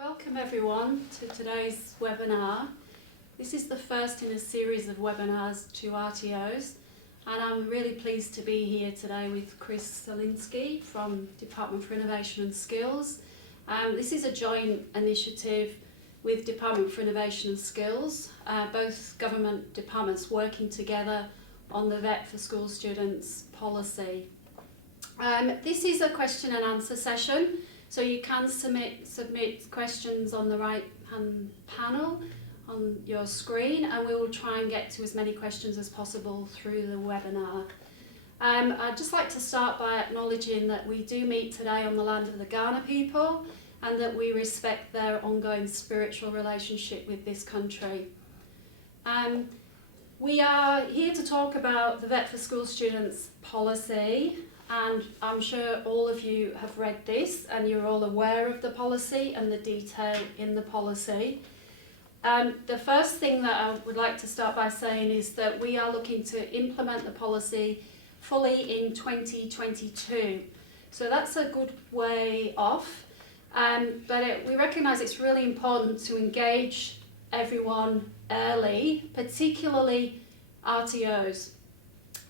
Welcome everyone to today's webinar. This is the first in a series of webinars to RTOs, and I'm really pleased to be here today with Chris Zielinski from Department for Innovation and Skills. This is a joint initiative with Department for Innovation and Skills, both government departments working together on the VET for School Students policy. This is a question and answer session, so you can submit questions on the right hand panel on your screen, and we will try and get to as many questions as possible through the webinar. I'd just like to start by acknowledging that we do meet today on the land of the Kaurna people and that we respect their ongoing spiritual relationship with this country. We are here to talk about the VET for School Students policy, and I'm sure all of you have read this and you're all aware of the policy and the detail in the policy. The first thing that I would like to start by saying is that we are looking to implement the policy fully in 2022. So that's a good way off, but we recognise it's really important to engage everyone early, particularly RTOs.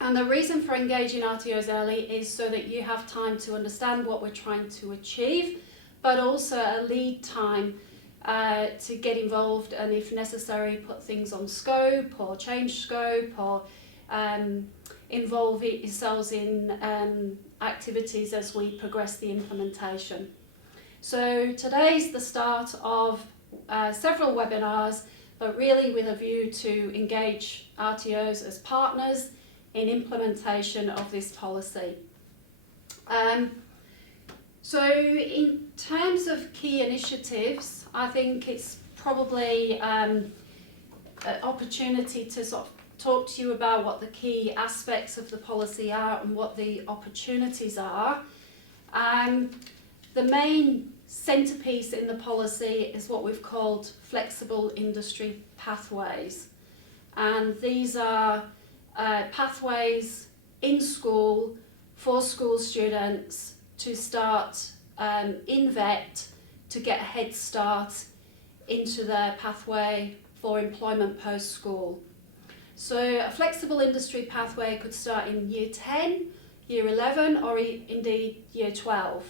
And the reason for engaging RTOs early is so that you have time to understand what we're trying to achieve, but also a lead time to get involved and, if necessary, put things on scope or change scope or involve yourselves in activities as we progress the implementation. So today's the start of several webinars, but really with a view to engage RTOs as partners in implementation of this policy. So in terms of key initiatives, I think it's probably an opportunity to sort of talk to you about what the key aspects of the policy are and what the opportunities are. The main centrepiece in the policy is what we've called flexible industry pathways, and these are pathways in school for school students to start in VET to get a head start into their pathway for employment post-school. So a flexible industry pathway could start in year 10, year 11 or indeed year 12.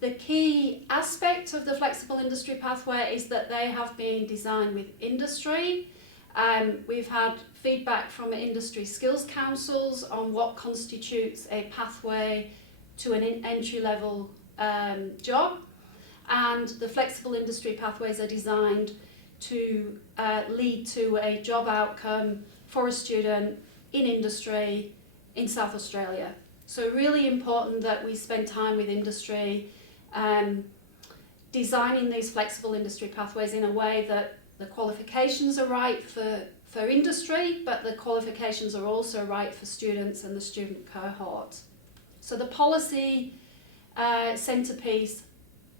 The key aspect of the flexible industry pathway is that they have been designed with industry. We've had feedback from industry skills councils on what constitutes a pathway to an entry-level job, and the flexible industry pathways are designed to lead to a job outcome for a student in industry in South Australia. So really important that we spend time with industry designing these flexible industry pathways in a way that the qualifications are right for industry, but the qualifications are also right for students and the student cohort. So the policy centrepiece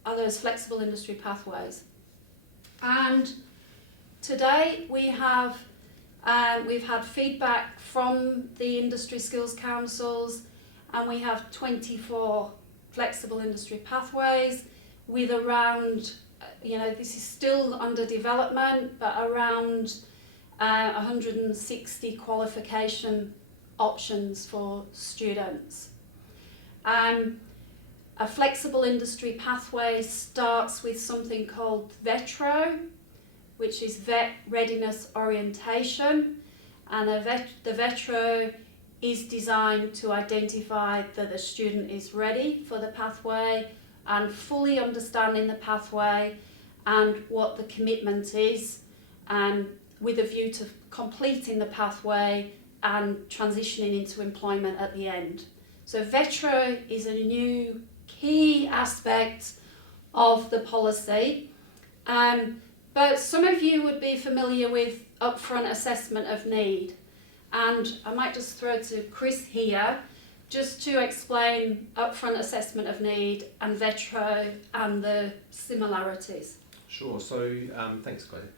are those flexible industry pathways. And today we've had feedback from the industry skills councils, and we have 24 flexible industry pathways with around, this is still under development, but around 160 qualification options for students. A flexible industry pathway starts with something called VETRO, which is VET Readiness Orientation, and the VETRO is designed to identify that the student is ready for the pathway and fully understanding the pathway and what the commitment is, with a view to completing the pathway and transitioning into employment at the end. So VETRO is a new key aspect of the policy, but some of you would be familiar with upfront assessment of need, and I might just throw to Chris here just to explain upfront assessment of need and VETRO and the similarities. Sure, so thanks Claire.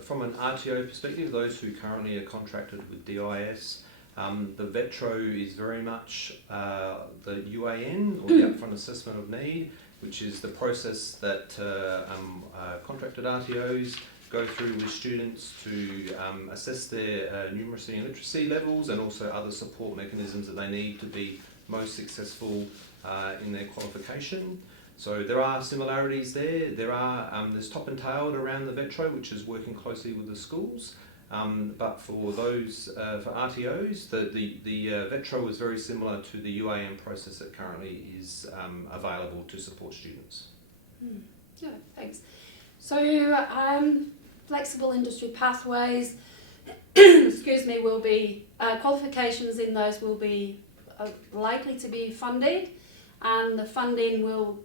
From an RTO perspective, those who currently are contracted with DIS, the VETRO is very much the UAN, or the upfront assessment of need, which is the process that contracted RTOs go through with students to assess their numeracy and literacy levels, and also other support mechanisms that they need to be most successful in their qualification. So there are similarities there. There's top and tailed around the VETRO, which is working closely with the schools. But for those for RTOs, the VETRO is very similar to the UAM process that currently is available to support students. Yeah, thanks. So flexible industry pathways, excuse me, will be qualifications in those will be likely to be funded, and the funding will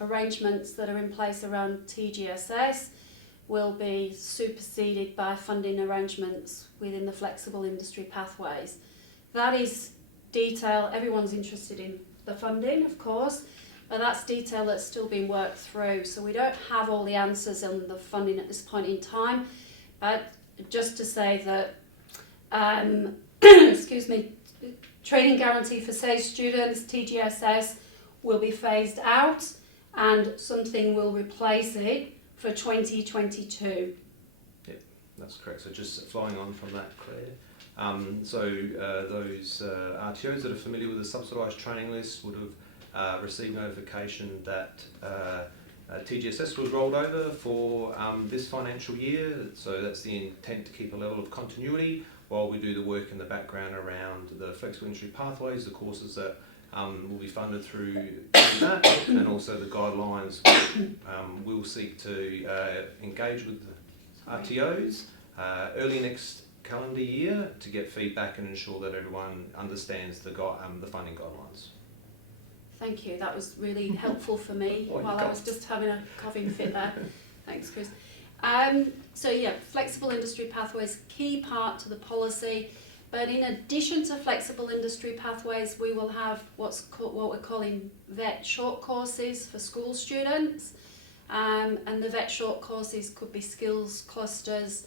arrangements that are in place around TGSS will be superseded by funding arrangements within the flexible industry pathways. That is detail. Everyone's interested in the funding, of course, but that's detail that's still being worked through. So we don't have all the answers on the funding at this point in time, but just to say that, excuse me, training guarantee for SAGE students, TGSS, will be phased out and something will replace it for 2022. Yep, that's correct. So just following on from that, Claire. Those RTOs that are familiar with the subsidised training list would have received notification that TGSS was rolled over for this financial year. So that's the intent, to keep a level of continuity while we do the work in the background around the flexible industry pathways, the courses that will be funded through that, and also the guidelines. We'll seek to engage with the RTOs early next calendar year to get feedback and ensure that everyone understands the funding guidelines. Thank you, that was really helpful for me while I was just having a coughing fit there. Thanks, Chris. So yeah, flexible industry pathways, key part to the policy. But in addition to flexible industry pathways, we will have what we're calling VET short courses for school students. And the VET short courses could be skills clusters,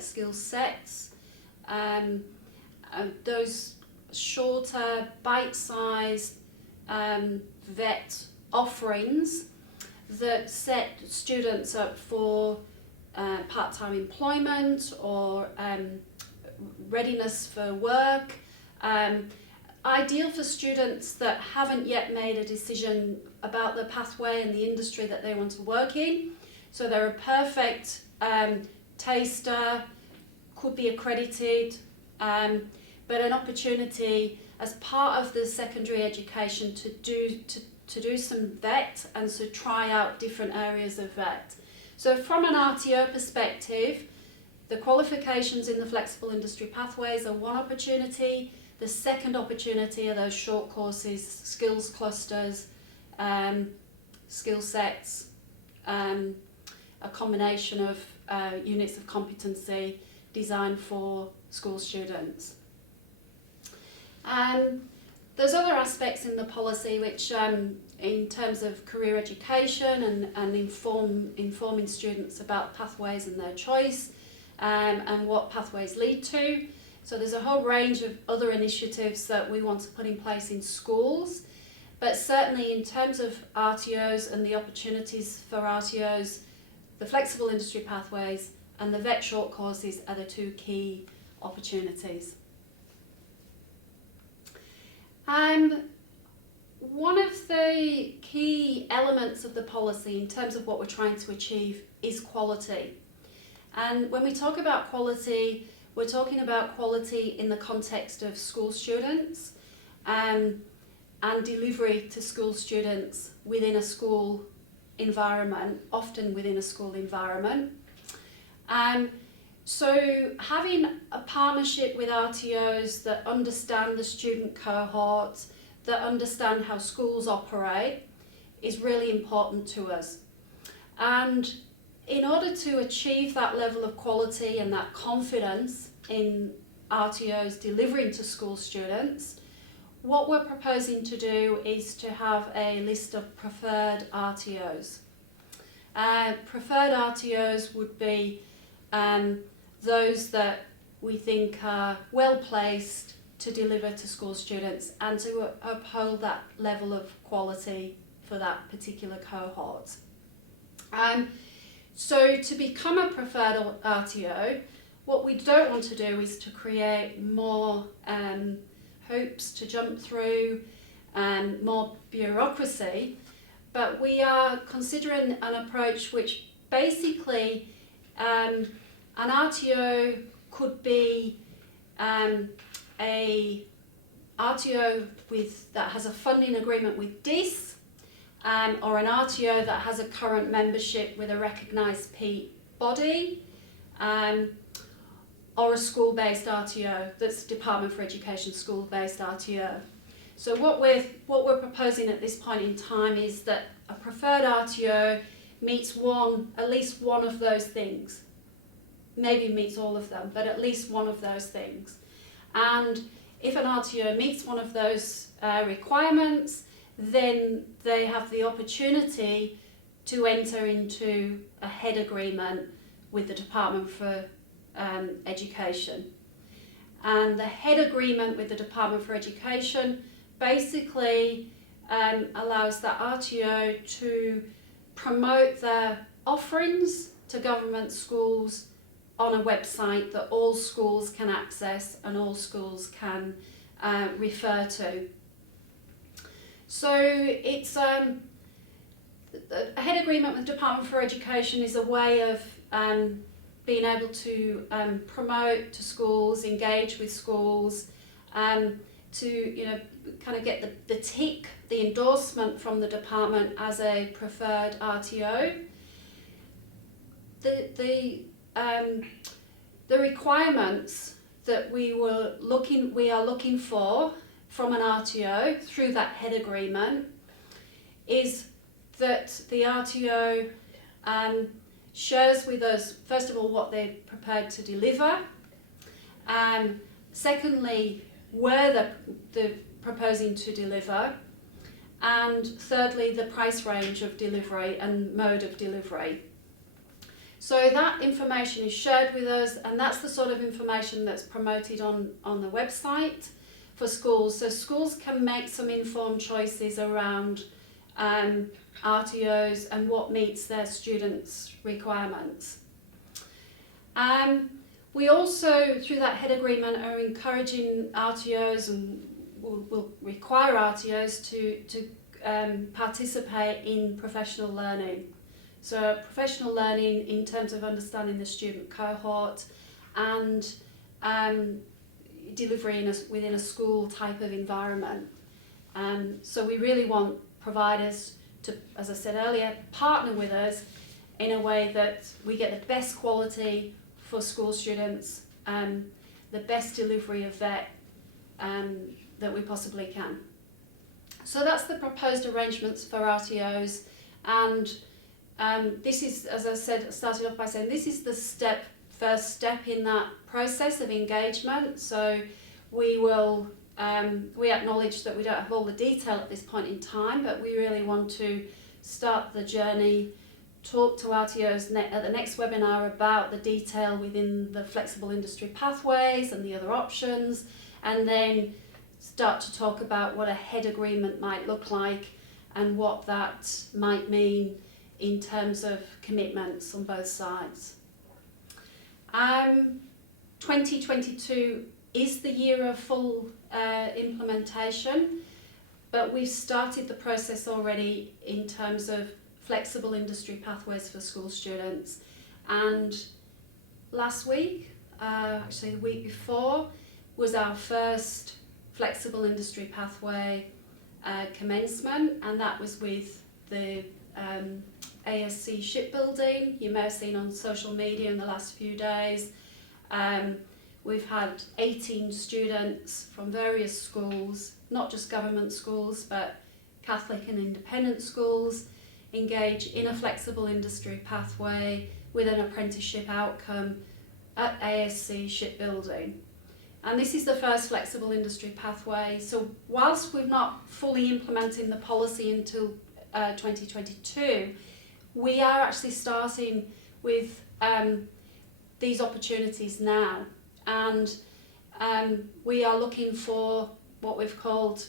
skill sets. Those shorter, bite-sized VET offerings that set students up for part-time employment or readiness for work, ideal for students that haven't yet made a decision about the pathway and the industry that they want to work in. So they're a perfect taster, could be accredited, but an opportunity as part of the secondary education to do some VET and to try out different areas of VET. So from an RTO perspective, the qualifications in the flexible industry pathways are one opportunity. The second opportunity are those short courses, skills clusters, skill sets, a combination of units of competency designed for school students. There's other aspects in the policy which, in terms of career education and informing students about pathways and their choice, and what pathways lead to. So there's a whole range of other initiatives that we want to put in place in schools, but certainly in terms of RTOs and the opportunities for RTOs, the flexible industry pathways and the VET short courses are the two key opportunities. One of the key elements of the policy in terms of what we're trying to achieve is quality. And when we talk about quality, we're talking about quality in the context of school students and delivery to school students within a school environment, often within a school environment. So having a partnership with RTOs that understand the student cohort, that understand how schools operate, is really important to us. And in order to achieve that level of quality and that confidence in RTOs delivering to school students, what we're proposing to do is to have a list of preferred RTOs. Preferred RTOs would be those that we think are well placed to deliver to school students and to uphold that level of quality for that particular cohort. So to become a preferred RTO, what we don't want to do is to create more hoops to jump through and more bureaucracy, but we are considering an approach which basically an RTO could be a RTO that has a funding agreement with DIS, or an RTO that has a current membership with a recognised peak body, or a school-based RTO that's Department for Education school-based RTO. So what we're proposing at this point in time is that a preferred RTO meets at least one of those things. Maybe meets all of them, but at least one of those things. And if an RTO meets one of those requirements, then they have the opportunity to enter into a head agreement with the Department for Education. And the head agreement with the Department for Education basically allows that RTO to promote their offerings to government schools on a website that all schools can access and all schools can refer to. So it's a head agreement with the Department for Education is a way of being able to promote to schools, engage with schools, to kind of get the tick, the endorsement from the department as a preferred RTO. The requirements that we are looking for from an RTO through that head agreement is that the RTO shares with us, first of all, what they're prepared to deliver, secondly, where they're proposing to deliver, and thirdly, the price range of delivery and mode of delivery. So that information is shared with us, and that's the sort of information that's promoted on the website for schools. So schools can make some informed choices around RTOs and what meets their students' requirements. We also, through that head agreement, are encouraging RTOs and will require RTOs to participate in professional learning. So professional learning in terms of understanding the student cohort and delivery within a school type of environment. So we really want providers to, as I said earlier, partner with us in a way that we get the best quality for school students, the best delivery of VET that we possibly can. So that's the proposed arrangements for RTOs, and this is, as I said, started off by saying this is the first step in that process of engagement. So we will we acknowledge that we don't have all the detail at this point in time, but we really want to start the journey, talk to RTOs at the next webinar about the detail within the flexible industry pathways and the other options, and then start to talk about what a head agreement might look like and what that might mean in terms of commitments on both sides. 2022 is the year of full implementation, but we've started the process already in terms of flexible industry pathways for school students. And last week, actually the week before, was our first flexible industry pathway commencement, and that was with the ASC Shipbuilding. You may have seen on social media in the last few days. We've had 18 students from various schools, not just government schools, but Catholic and independent schools, engage in a flexible industry pathway with an apprenticeship outcome at ASC Shipbuilding. And this is the first flexible industry pathway. So whilst we're not fully implementing the policy until 2022, we are actually starting with these opportunities now. And we are looking for what we've called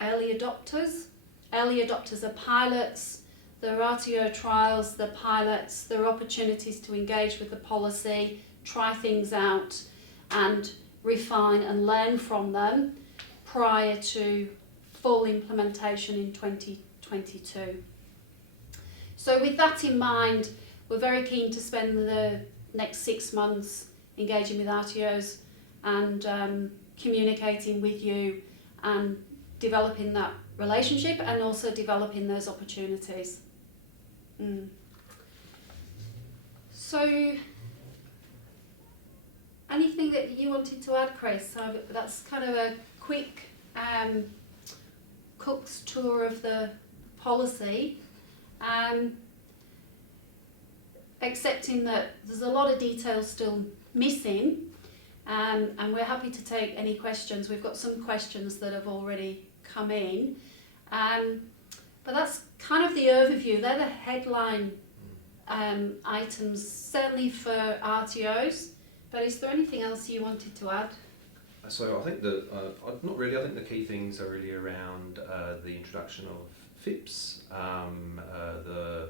early adopters early adopters are pilots, there are RTO trials, they're pilots, there are opportunities to engage with the policy, try things out and refine and learn from them prior to full implementation in 2022. So with that in mind, we're very keen to spend the next 6 months engaging with RTOs and communicating with you and developing that relationship and also developing those opportunities. So, anything that you wanted to add, Chris? So that's kind of a quick Cook's tour of the policy. Accepting that there's a lot of details still missing, and we're happy to take any questions. We've got some questions that have already come in, but that's kind of the overview. They're the headline items, certainly for RTOs. But is there anything else you wanted to add? So I think not really. I think the key things are really around the introduction of FIPS, the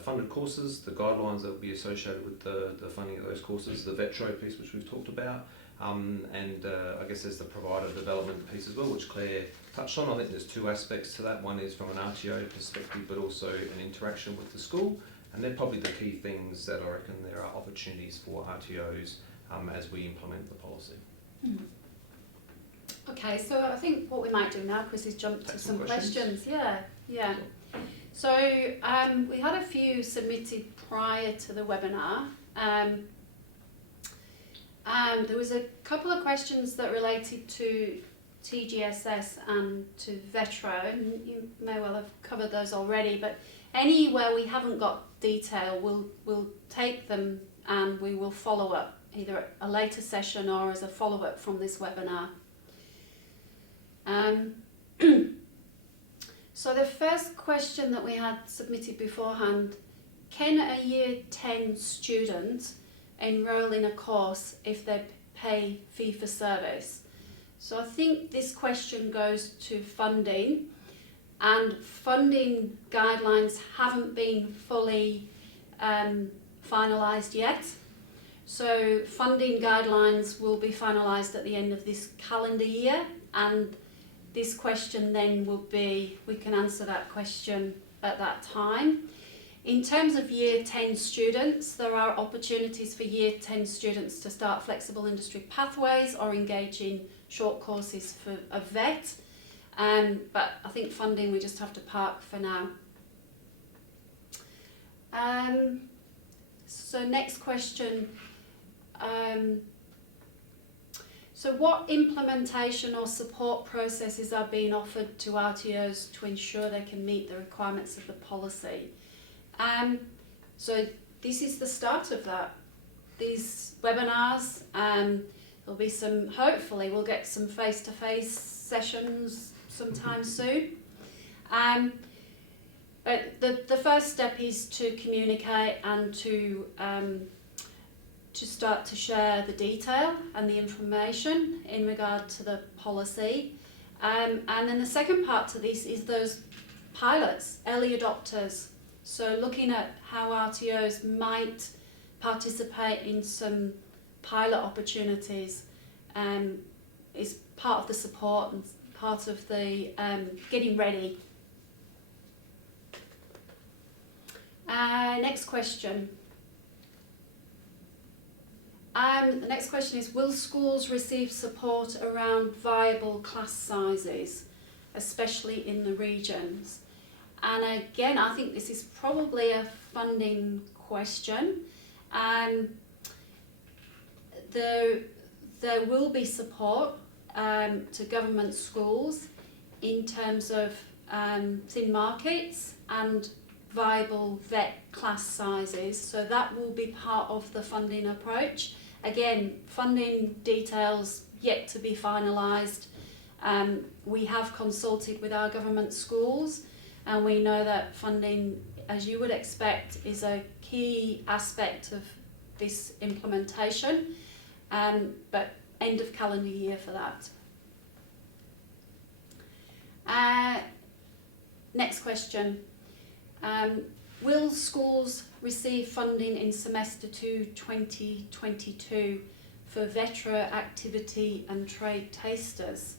funded courses, the guidelines that will be associated with the funding of those courses, the VETRO piece which we've talked about, and I guess there's the provider development piece as well, which Claire touched on. I think there's two aspects to that. One is from an RTO perspective, but also an interaction with the school, and they're probably the key things that I reckon there are opportunities for RTOs as we implement the policy. Okay, so I think what we might do now, Chris, is jump to some questions. Yeah. Sure. So we had a few submitted prior to the webinar. There was a couple of questions that related to TGSS and to VETRO, and you may well have covered those already, but anywhere we haven't got detail, we'll take them and we will follow up, either at a later session or as a follow-up from this webinar. So the first question that we had submitted beforehand, can a Year 10 student enrol in a course if they pay fee for service? So I think this question goes to funding, and funding guidelines haven't been fully finalised yet. So funding guidelines will be finalised at the end of this calendar year, and this question then will be, we can answer that question at that time. In terms of Year 10 students, there are opportunities for Year 10 students to start flexible industry pathways or engage in short courses for a VET, but I think funding we just have to park for now. So next question. So what implementation or support processes are being offered to RTOs to ensure they can meet the requirements of the policy? So this is the start of that. These webinars, there'll be some, hopefully we'll get some face-to-face sessions sometime soon. But the first step is to communicate and to start to share the detail and the information in regard to the policy. And then the second part to this is those pilots, early adopters. So looking at how RTOs might participate in some pilot opportunities is part of the support and part of the getting ready. Next question. The next question is, will schools receive support around viable class sizes, especially in the regions? And again, I think this is probably a funding question. There will be support to government schools in terms of thin markets and viable VET class sizes, so that will be part of the funding approach. Again, funding details yet to be finalised. We have consulted with our government schools, and we know that funding, as you would expect, is a key aspect of this implementation, but end of calendar year for that. Next question. Will schools receive funding in semester 2 2022 for VETRA activity and trade tasters?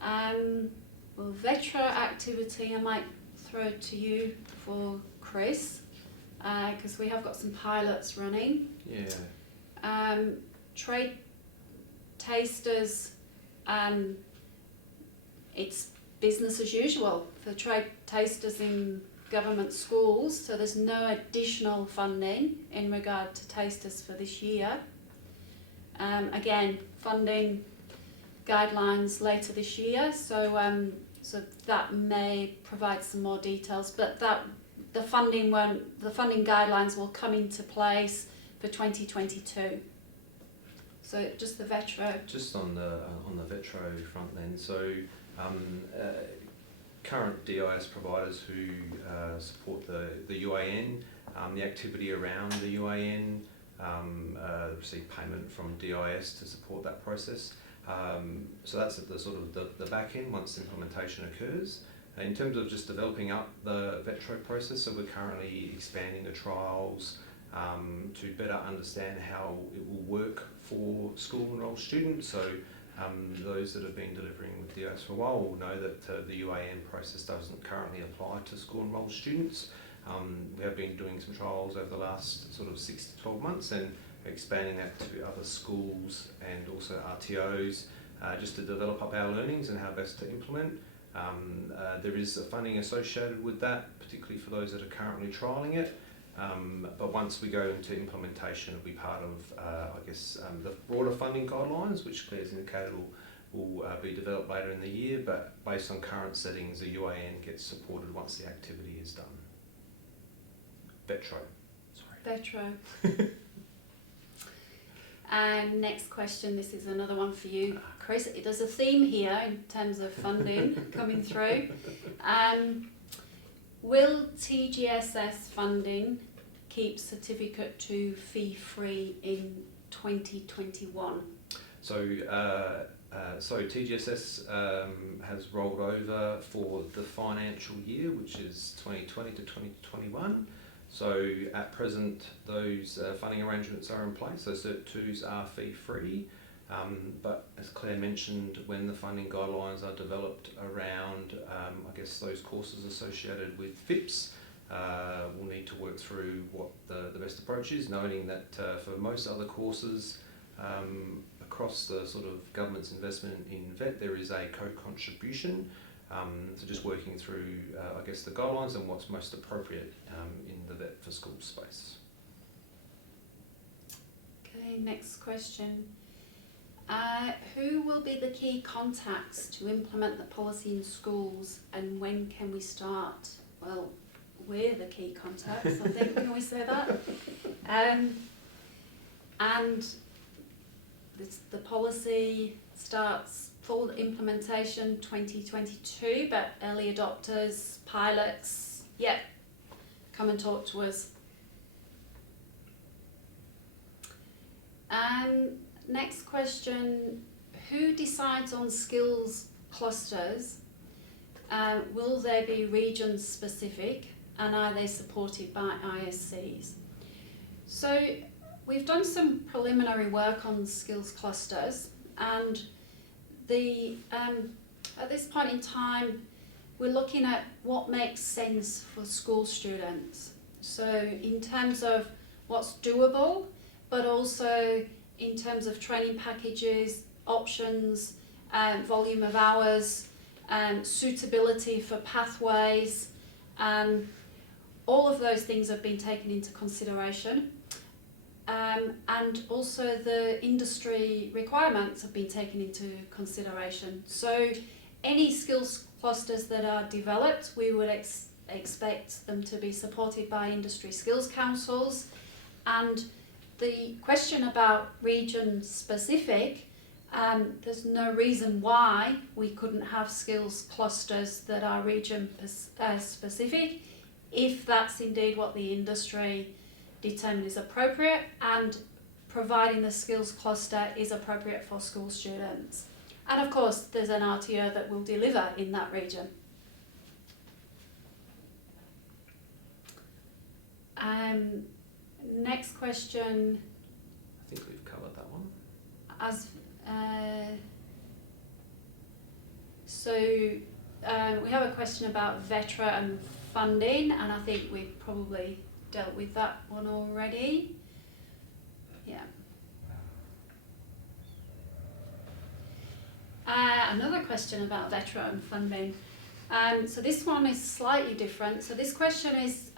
Well, VETRA activity, I might throw it to you for Chris, because we have got some pilots running. Yeah. Trade tasters, it's business as usual for trade tasters in government schools, so there's no additional funding in regard to tasters for this year. Again, funding guidelines later this year, so that may provide some more details, but the funding guidelines will come into place for 2022. So just the VETRA. Just on the VETRO front then, so current DIS providers who support the UAN, the activity around the UAN, receive payment from DIS to support that process. So that's at the sort of the back end once implementation occurs. In terms of just developing up the VETRO process, so we're currently expanding the trials to better understand how it will work for school enrolled students. So those that have been delivering with DIS for a while will know that the UAN process doesn't currently apply to school enrolled students. We have been doing some trials over the last sort of 6 to 12 months and expanding that to other schools and also RTOs just to develop up our learnings and how best to implement. There is funding associated with that, particularly for those that are currently trialling it. But once we go into implementation, it'll be part of, the broader funding guidelines, which Claire's indicated will be developed later in the year. But based on current settings, the UAN gets supported once the activity is done. VETRO. Sorry. VETRO. And next question, this is another one for you, Chris. There's a theme here in terms of funding coming through. Will TGSS funding keep Certificate 2 fee-free in 2021? So TGSS has rolled over for the financial year, which is 2020 to 2021. So at present, those funding arrangements are in place. So Cert 2s are fee-free. But as Claire mentioned, when the funding guidelines are developed around, those courses associated with FIPS, we'll need to work through what the best approach is, noting that for most other courses across the sort of government's investment in VET, there is a co-contribution. So just working through, the guidelines and what's most appropriate in the VET for School space. Okay, next question. Who will be the key contacts to implement the policy in schools, and when can we start? Well, we're the key contacts, I think, can we say that? And the policy starts full implementation 2022, but early adopters, pilots, come and talk to us. Next question, who decides on skills clusters? Will they be region specific, and are they supported by ISCs? So we've done some preliminary work on skills clusters, and at this point in time we're looking at what makes sense for school students. So in terms of what's doable, but also in terms of training packages, options, volume of hours, suitability for pathways, all of those things have been taken into consideration. And also the industry requirements have been taken into consideration. So any skills clusters that are developed, we would expect them to be supported by industry skills councils. And the question about region specific, there's no reason why we couldn't have skills clusters that are region specific, if that's indeed what the industry determine is appropriate, and providing the skills cluster is appropriate for school students. And of course, there's an RTO that will deliver in that region. Next question, I think we've covered that one. We have a question about VETRA and funding, and I think we've probably dealt with that one already. Yeah. Another question about VETRA and funding. So this one is slightly different. So this question is,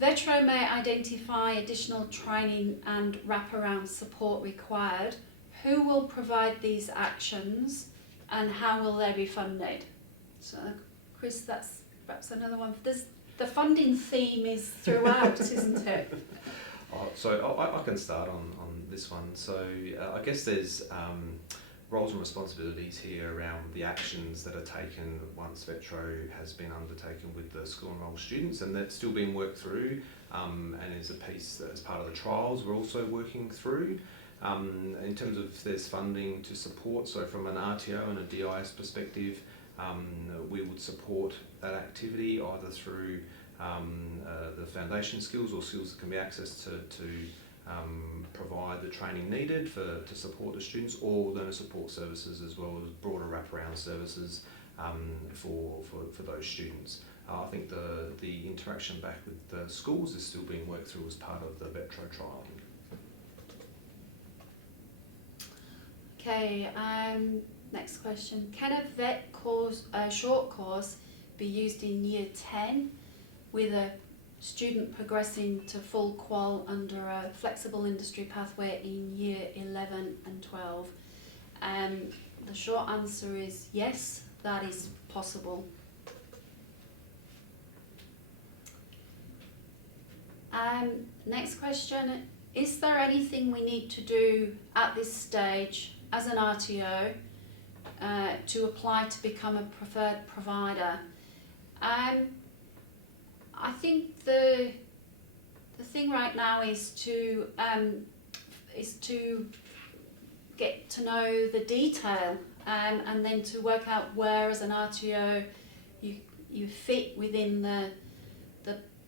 VETRA may identify additional training and wraparound support required. Who will provide these actions and how will they be funded? So Chris, that's perhaps another one. The funding theme is throughout, isn't it? So I can start on this one. So I guess there's roles and responsibilities here around the actions that are taken once VETRO has been undertaken with the school enrolled students, and that's still being worked through and is a piece that as part of the trials we're also working through. In terms of there's funding to support, so from an RTO and a DIS perspective, we would support that activity either through the foundation skills or skills that can be accessed to provide the training needed to support the students, or learner support services as well as broader wraparound services for those students. I think the interaction back with the schools is still being worked through as part of the VETRO trial. Okay, next question. Can a VET course, short course, be used in year 10 with a student progressing to full qual under a flexible industry pathway in year 11 and 12? The short answer is yes, that is possible. Next question, is there anything we need to do at this stage as an RTO to apply to become a preferred provider? I think the thing right now is to get to know the detail and then to work out where as an RTO you fit within the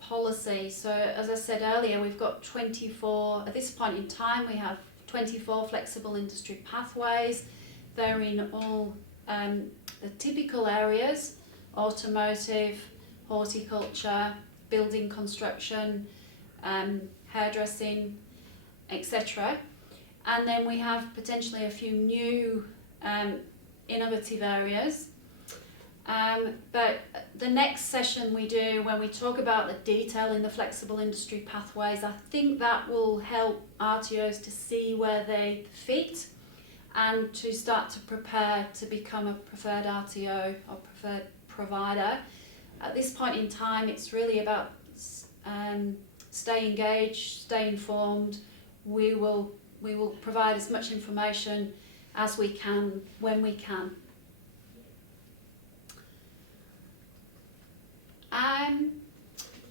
policy. So as I said earlier, we've got 24, at this point in time we have 24 flexible industry pathways. They're in all the typical areas: automotive, horticulture, building construction, hairdressing, etc. And then we have potentially a few new innovative areas. But the next session we do, when we talk about the detail in the flexible industry pathways, I think that will help RTOs to see where they fit and to start to prepare to become a preferred RTO or preferred provider. At this point in time, it's really about stay engaged, stay informed. We will provide as much information as we can when we can.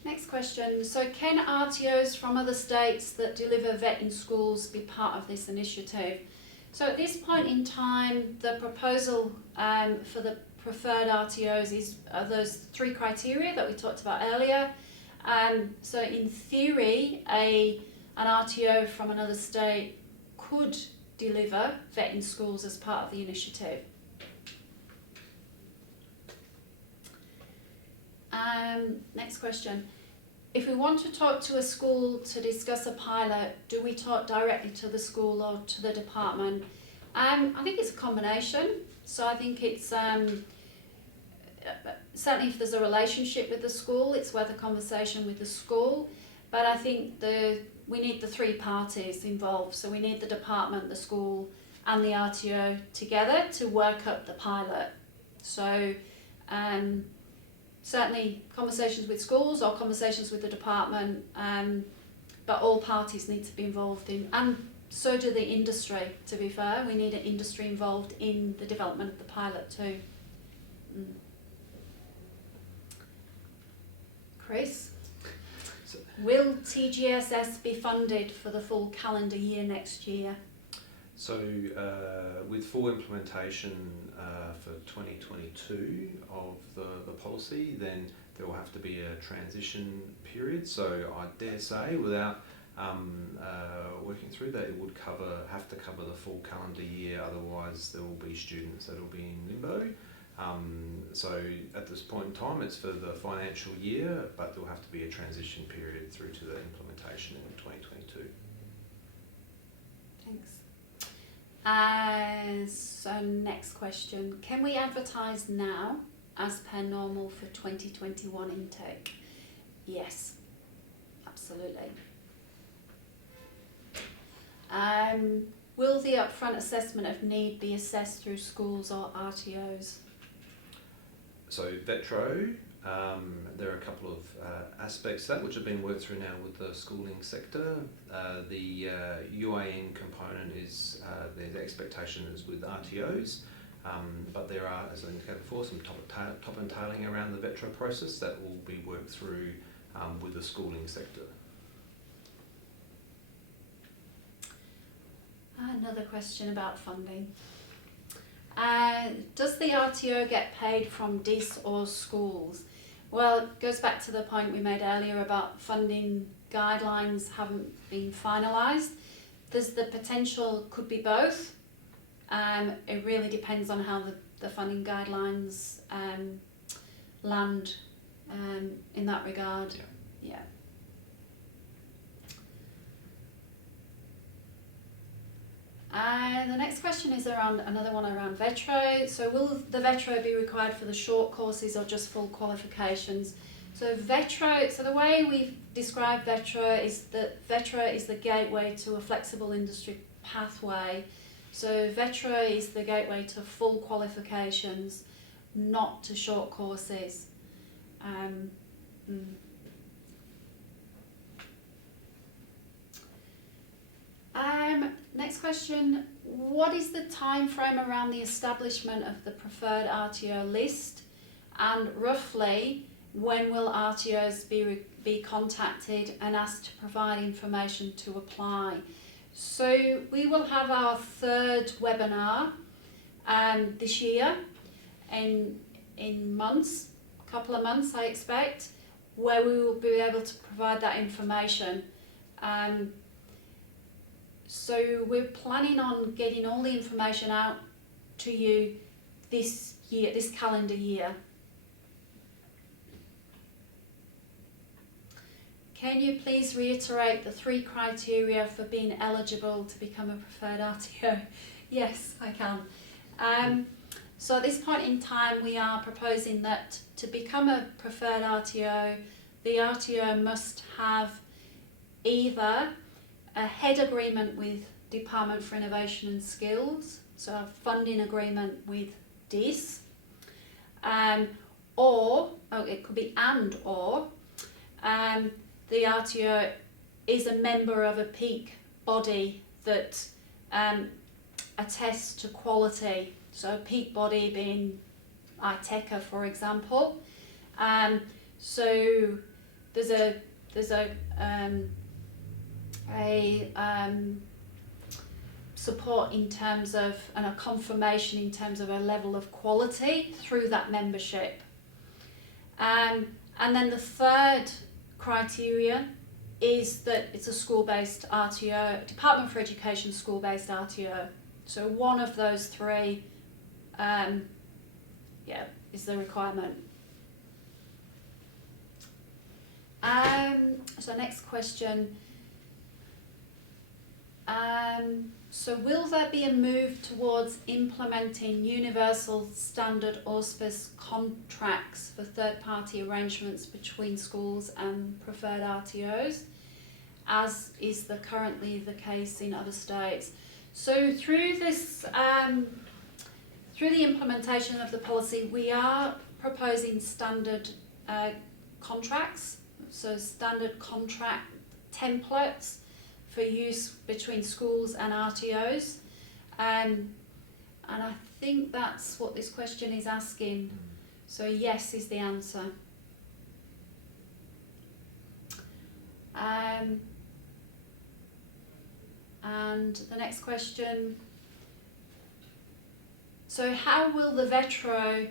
Next question. So can RTOs from other states that deliver VET in schools be part of this initiative? So at this point in time, the proposal for the preferred RTOs are those 3 criteria that we talked about earlier. So in theory, an RTO from another state could deliver VET in schools as part of the initiative. Next question. If we want to talk to a school to discuss a pilot, do we talk directly to the school or to the department? I think it's a combination. So I think it's certainly if there's a relationship with the school, it's worth a conversation with the school. But I think we need the 3 parties involved. So we need the department, the school and the RTO together to work up the pilot. So certainly conversations with schools or conversations with the department, but all parties need to be involved in, and so do the industry, to be fair. We need an industry involved in the development of the pilot too. Chris? Will TGSS be funded for the full calendar year next year? So with full implementation for 2022 of the policy, then there will have to be a transition period. So I dare say, without working through that, it would have to cover the full calendar year. Otherwise, there will be students that will be in limbo. So at this point in time, it's for the financial year, but there will have to be a transition period through to the implementation in 2022. Thanks. So next question. Can we advertise now as per normal for 2021 intake? Yes, absolutely. Will the upfront assessment of need be assessed through schools or RTOs? So VETRO, there are a couple of aspects to that which have been worked through now with the schooling sector. The UAN component is, the expectation is with RTOs, but there are, as I indicated before, some top and tailing around the VETRO process that will be worked through with the schooling sector. Another question about funding. Does the RTO get paid from DIS or schools? Well, it goes back to the point we made earlier about funding guidelines haven't been finalised. There's the potential, could be both. It really depends on how the funding guidelines land in that regard. Yeah. The next question is another one around VETRO. So will the VETRO be required for the short courses or just full qualifications? So VETRO, so the way we've described VETRO is that VETRO is the gateway to a flexible industry pathway. So VETRO is the gateway to full qualifications, not to short courses. Next question, what is the time frame around the establishment of the preferred RTO list, and roughly when will RTOs be contacted and asked to provide information to apply? So we will have our third webinar this year in a couple of months I expect, where we will be able to provide that information. So we're planning on getting all the information out to you this year, this calendar year. Can you please reiterate the 3 criteria for being eligible to become a preferred RTO? Yes, I can. So at this point in time, we are proposing that to become a preferred RTO, the RTO must have either a head agreement with Department for Innovation and Skills, so a funding agreement with DIS, or it could be or the RTO is a member of a peak body that attests to quality. So a peak body being ITECA, for example. So there's a support in terms of, and a confirmation in terms of a level of quality through that membership. And then the third criteria is that it's a school-based RTO, Department for Education school-based RTO. So one of those 3 is the requirement. So next question. So will there be a move towards implementing universal standard auspice contracts for third-party arrangements between schools and preferred RTOs, as is currently the case in other states? So through this, through the implementation of the policy, we are proposing standard contracts, so standard contract templates for use between schools and RTOs, and I think that's what this question is asking. So yes is the answer. And the next question, So how will the VETRO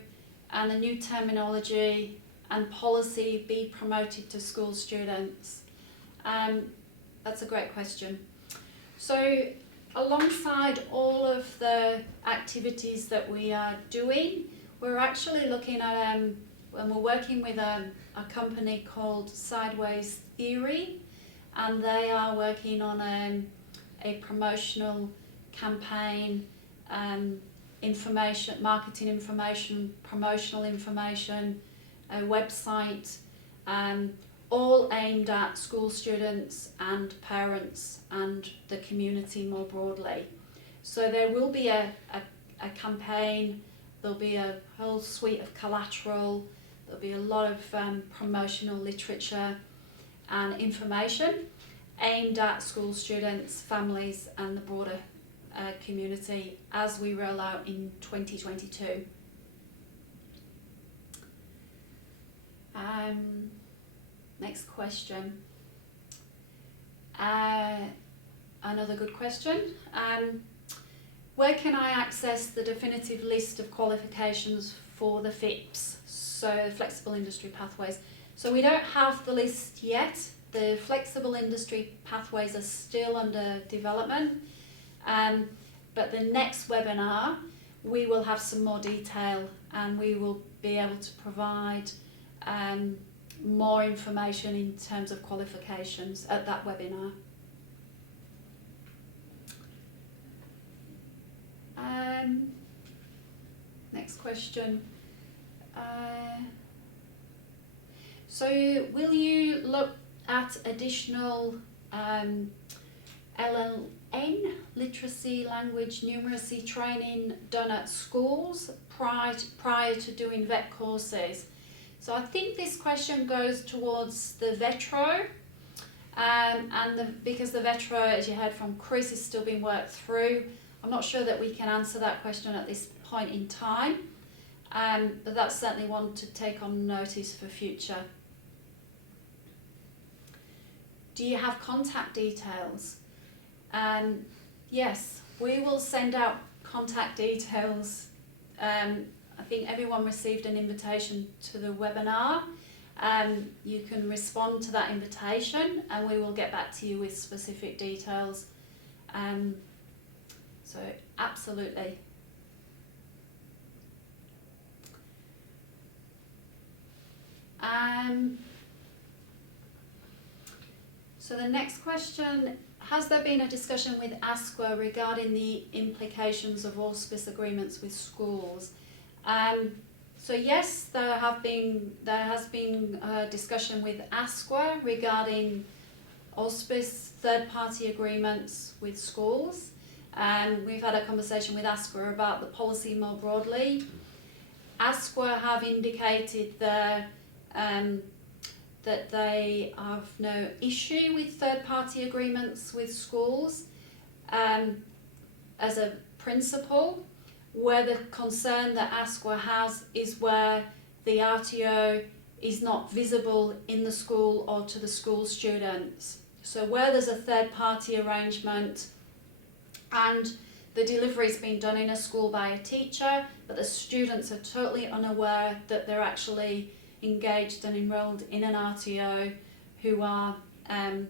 and the new terminology and policy be promoted to school students? That's a great question. So alongside all of the activities that we are doing, we're actually looking at, and we're working with a company called Sideways Theory, and they are working on a promotional campaign, information, marketing information, promotional information, a website, all aimed at school students and parents and the community more broadly. So there will be a campaign, there'll be a whole suite of collateral, there'll be a lot of promotional literature and information aimed at school students, families and the broader community as we roll out in 2022. Next question. Another good question. Where can I access the definitive list of qualifications for the FIPS, so Flexible Industry Pathways? So we don't have the list yet. The Flexible Industry Pathways are still under development, but the next webinar we will have some more detail and we will be able to provide more information in terms of qualifications at that webinar. Next question. So will you look at additional LLN, literacy, language, numeracy training done at schools prior to doing VET courses? So I think this question goes towards the VETRO, because the VETRO, as you heard from Chris, is still being worked through. I'm not sure that we can answer that question at this point in time, but that's certainly one to take on notice for future. Do you have contact details? Yes, we will send out contact details. I think everyone received an invitation to the webinar. You can respond to that invitation and we will get back to you with specific details. So absolutely. So the next question, has there been a discussion with ASQA regarding the implications of auspice agreements with schools? So yes, there has been a discussion with ASQA regarding auspice third-party agreements with schools. We've had a conversation with ASQA about the policy more broadly. ASQA have indicated that they have no issue with third-party agreements with schools as a principle. Where the concern that ASQA has is where the RTO is not visible in the school or to the school students. So where there's a third-party arrangement and the delivery is being done in a school by a teacher, but the students are totally unaware that they're actually engaged and enrolled in an RTO who are, and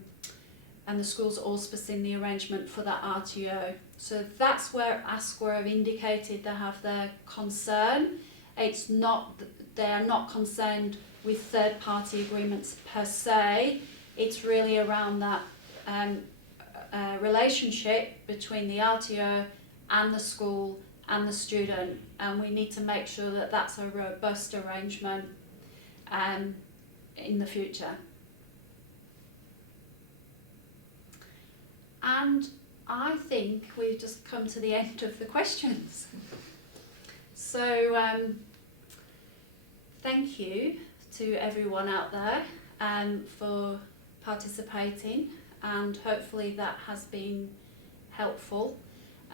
the school's auspicing the arrangement for that RTO. So that's where ASQA have indicated they have their concern. It's not, they are not concerned with third-party agreements per se. It's really around that relationship between the RTO and the school and the student, and we need to make sure that that's a robust arrangement in the future. And I think we've just come to the end of the questions. So thank you to everyone out there for participating, and hopefully that has been helpful.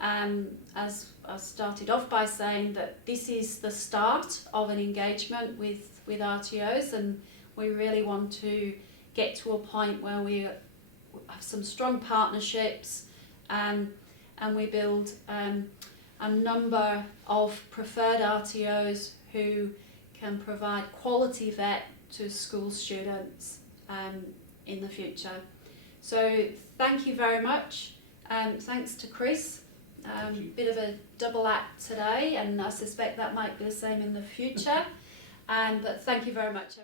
As I started off by saying that this is the start of an engagement with RTOs, and we really want to get to a point where we have some strong partnerships and we build a number of preferred RTOs who can provide quality vet to school students in the future. So thank you very much. Thanks to Chris. Bit of a double act today, and I suspect that might be the same in the future. But thank you very much.